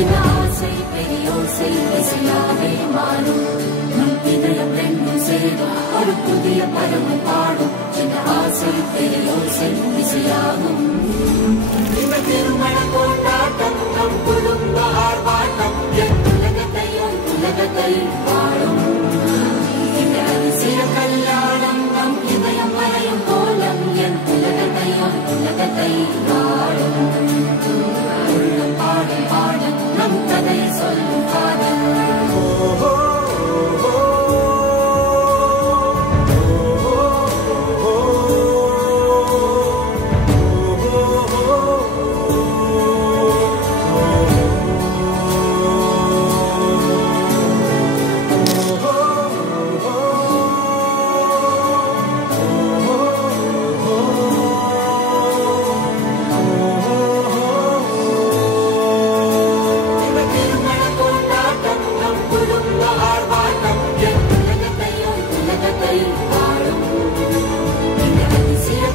சின்ன ஆசை பெரியோசை இசையாவே மாறும் நம் இதயம் ரெண்டும் சேரும் ஒரு புதிய பருவம் பாடும் சின்ன ஆசை பெரியோசை இசையாகும் இந்த திருமண கொண்டாட்டம் நம் குடும்ப ஆர்ப்பாட்டம் என் உலகத்தை வாழும் இந்த அதிசய கல்யாணம் நம் இதயம் வரையும் கோலம் என் உலகத்தை வாழும் உள்ளம் பாடும் பாடும் நம் கதை சொல்லும் காதல்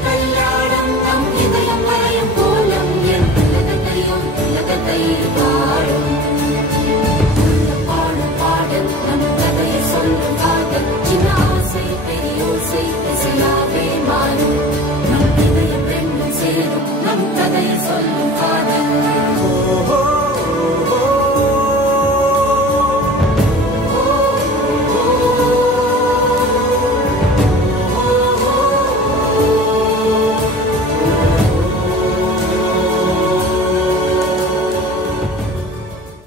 கல்யாணம் நம் இதயம் வரையும் கோலம் என் உலகத்தை வாழும்